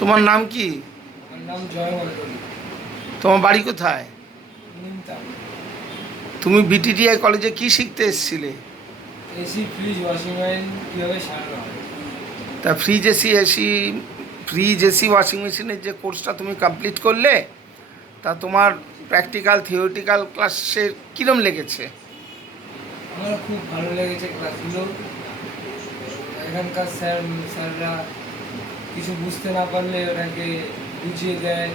তোমার নাম কি? আমার নাম জয় মন্ডল। তোমার বাড়ি কোথায়? নিমতা। তুমি বিটিটিআই কলেজে কি শিখতে এসেছিলে? এসি, ফ্রিজ, ওয়াশিং মেশিন কীভাবে সারানো হয়। তা ফ্রিজ এসি ওয়াশিং মেশিনের যে কোর্সটা তুমি কমপ্লিট করলে, তা তোমার প্র্যাকটিক্যাল থিওরিটিক্যাল ক্লাসের কীরম লেগেছে? আমার খুব ভালো লেগেছে ক্লাসগুলো। এখানকার স্যাররা কিছু বুঝতে না পারলে ওটাকে বুঝিয়ে দেয়।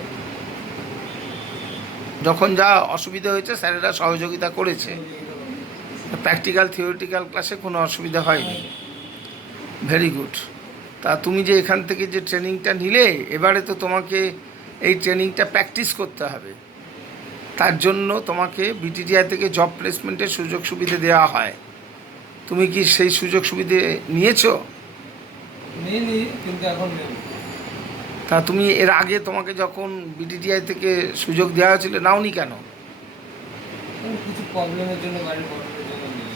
যখন যা অসুবিধা হয়েছে স্যারেরা সহযোগিতা করেছে। প্র্যাকটিক্যাল থিওরিটিক্যাল ক্লাসে কোনো অসুবিধা হয়নি। Very good. তা তুমি যে এখান থেকে যে ট্রেনিংটা নিলে, এবারে তো তোমাকে এই ট্রেনিংটা প্র্যাকটিস করতে হবে। তার জন্য তোমাকে বিটিটিআই থেকে জব প্লেসমেন্টের সুযোগ সুবিধে দেওয়া হয়। তুমি কি সেই সুযোগ সুবিধে নিয়েছো? নিইনি, কিন্তু এখন নেব। তা তুমি এর আগে তোমাকে যখন বিটিটিআই থেকে সুযোগ দেওয়া হয়েছিল নাওনি কেন? কিছু প্রবলেমের জন্য, বাড়ির প্রবলেমের জন্য নিইনি।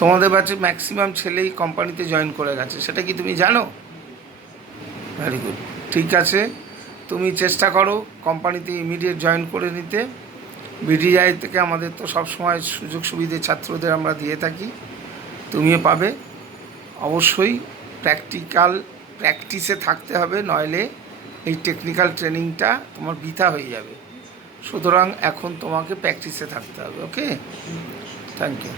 তোমাদের ব্যাচে ম্যাক্সিমাম ছেলেই কোম্পানিতে জয়েন করে গেছে, সেটা কি তুমি জানো? Very good. ঠিক আছে, তুমি চেষ্টা করো কোম্পানিতে ইমিডিয়েট জয়েন করে নিতে। বিটিআই থেকে আমাদের তো সবসময় সুযোগ সুবিধে ছাত্রদের আমরা দিয়ে থাকি, তুমিও পাবে। অবশ্যই প্র্যাকটিসে থাকতে হবে, নইলে এই টেকনিক্যাল ট্রেনিংটা তোমার বৃথা হয়ে যাবে। সুতরাং এখন তোমাকে প্র্যাকটিসে থাকতে হবে। ওকে, থ্যাংক ইউ।